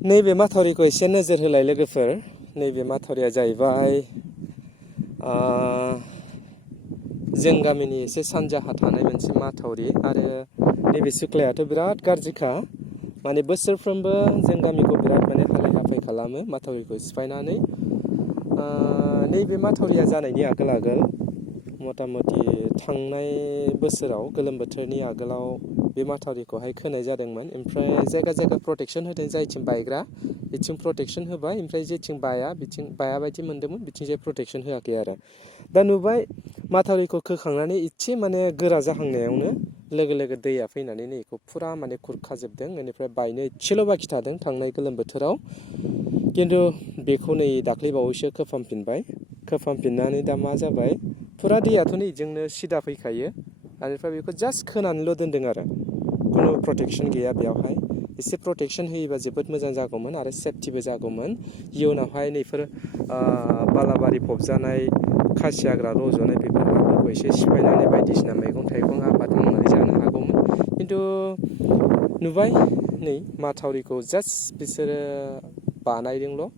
नैबे माथावरिखौ एसे नोजोर होलाय लोगोफोर। नैबे माथावरिया जाहैबाय जों गामिनि एसे सानजाहा थानाय मोनसे माथावरि आरो नैबे सुख्लायाथ' बिराद गाज्रिखा। माने बोसोरफ्रोमबो जों गामिखौ बिराद माने हालाय हाफाय खालामो माथावरिखौ सिफायनानै। नैबे माथावरिया जानायनि आगोल मथा मथि थांनाय बोसोराव गोलोम बोथोरनि आगोलाव बे माथावरिखौहाय खोनाय जादोंमोन। ओमफ्राय जायगा जायगा प्रटेक्सन होदों, जायथिं बायग्रा बिथिं प्रटेक्सन होबाय, ओमफ्राय जेथिं बाया बिथिं बाया बायदि मोन्दोंमोन बिथिंजाय प्रटेक्सन होआखै आरो। दा नुबाय माथावरिखौ खोखांनानै एसे माने गोरा जाहांनायावनो लोगो लोगो दैया फैनानै नैखौ फुरा माने खुरखाजोबदों। बेनिफ्राय बायनो एसेल' बाखि थादों थांनाय गोलोम बोथोराव। खिन्थु बेखौ नै दाख्लै बावैसो खोफामफिननानै दा मा जाबाय, फुरा दैयाथ' नै जोंनो सिदा फैखायो। बेनिफ्राय बेखौ जास्ट खोनानैल' दोनदों आरो, खुनु प्रटेक्सन गैया बेयावहाय। एसे प्रटेक्सन होयोबा जोबोद मोजां जागौमोन आरो सेफटिबो जागौमोन। इयुनावहाय नैफोर बालाबारि फबजानाय, खासि हाग्रा रज'नाय बेफोर हाफोरखौ एसे सिफायनानै बायदिसिना मैगं थाइगं आबाद मावनानै जानो हागौमोन। खिन्थु नुबाय नै माथावरिखौ जास्ट बिसोरो बानायदोंल',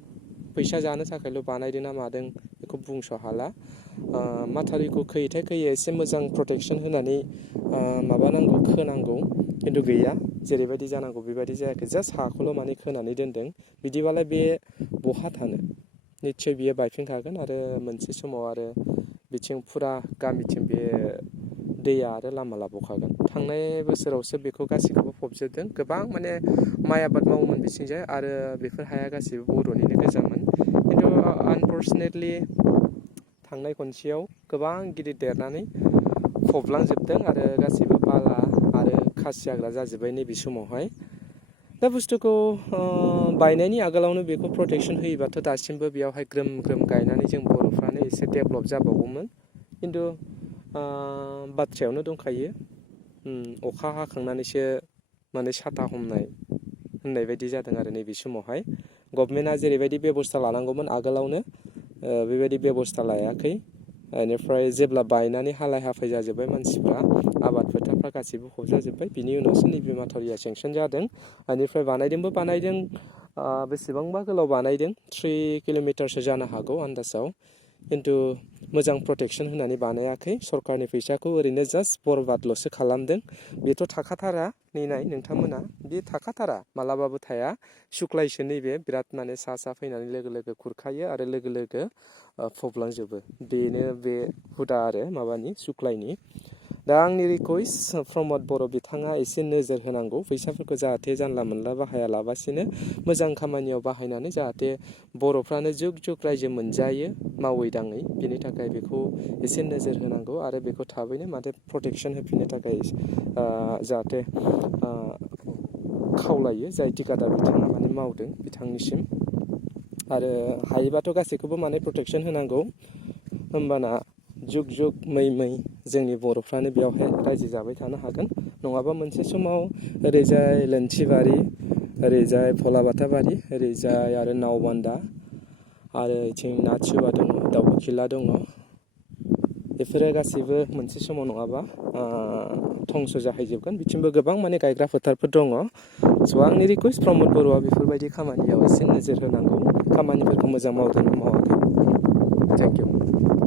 फैसा जानो थाखायल' बानायदों ना मादों बेखौ बुंस' हाला। माथावरिखौ खोयोथाय खोयो एसे मोजां प्रटेक्सन होनानै माबानांगौ, खोनांगौ। खिन्थु गैया, जेरैबायदि जानांगौ बेबायदि जायाखै। जास्ट हाखौल' माने खोनानै दोनदों। बिदिबालाय बे बहा थानो, निस्सय बियो बायफिनखागोन आरो मोनसे समाव आरो बिथिं फुरा गामिथिं बे दैया आरो लामा लाबावखागोन। थांनाय बोसोरावसो बेखौ गासैखौबो फबजोबदों। गोबां माने माइ आबाद मावोमोन बिथिंजाय आरो बेफोर हाया गासैबो बर'निनो गोजामोन। खिन्थु आनफर्चुनेटलि थांनाय खनसेयाव गोबां गिदिर देरनानै फबलांजोबदों आरो गासैबो बाला आरो खासि हाग्रा जाजोब्बाय नैबे समावहाय। दा बुस्थुखौ बायनायनि आगोलावनो बेखौ प्रटेक्सन होयोबाथ' दासिमबो बेयावहाय ग्रोम ग्रोम गायनानै जों बर'फ्रानो एसे डेभलप जाबावगौमोन। खिन्थु बाथ्रायावनो दंखायो, अखा हाखांनानैसो माने साथा हमनाय होननाय बायदि जादों आरो नैबे समावहाय। गभर्नमेन्टआ जेरैबायदि बेब'स्था लानांगौमोन आगोलावनो बेबायदि बेब'स्था लायाखै। बेनिफ्राय जेब्ला बायनानै हालाय हाफाय जाजोब्बाय मानसिफ्रा, आबाद फोथारफ्रा गासैबो फबजाजोब्बाय, बिनि उनावसो नैबे माथावरिया सेंसन जादों। बेनिफ्राय बानायदों बेसेबांबा गोलाव बानायदों, 3 किल'मिटारसो जानो हागौ आन्दाजाव। खिन्थु मोजां प्रटेक्सन होनानै बानायाखै। सरकारनि फैसाखौ ओरैनो जास्ट बरबादल'सो खालामदों। बेथ' थाखाथारा, नाय नोंथांमोना, बे थाखाथारा, मालाबाबो थाया। सुख्लायसो नैबे बिराद माने सा फैनानै लोगो लोगो खुरखायो आरो लोगो लोगो फबलांजोबो। बेनो बे हुदा आरो माबानि सुख्लायनि। दा आंनि रिकुवेस्ट, प्रमद बर' बिथाङा एसे नोजोर होनांगौ फैसाफोरखौ, जाहाथे जानला मोनला बाहायालाबासिनो मोजां खामानियाव बाहायनानै जाहाथे बर'फ्रानो जुग जुग रायजो मोनजायो मावै दाङै। बिनि थाखाय बेखौ एसे नोजोर होनांगौ आरो बेखौ थाबैनो माथे प्रटेक्सन होफिननो थाखाय जाहाथे खावलायो जाय थिकादार बिथाङा माने मावदों बिथांनिसिम। आरो हायोबाथ' गासैखौबो माने प्रटेक्सन होनांगौ, होमबाना जुग जुग मै जोंनि बर'फ्रानो बेयावहाय रायजो जाबाय थानो हागोन। नङाबा मोनसे समाव ओरैजाय लोन्थिबारि, ओरैजाय भलाबाथाबारि, ओरैजाय आरो नावबान्दा, आरो बिथिं नाथुवा दङ, दाउखिला दङ। बेफोरो गासैबो मोनसे समाव नङाबा धंस जाहैजोबगोन। बिथिंबो गोबां माने गायग्रा फोथारफोर दङ। स' आंनि रिकुवेस्ट, प्रमद बर'आ बेफोरबायदि खामानियाव एसे नोजोर होनांगौ। खामानिफोरखौ मोजां मावदों ना मावाखै। Thank you.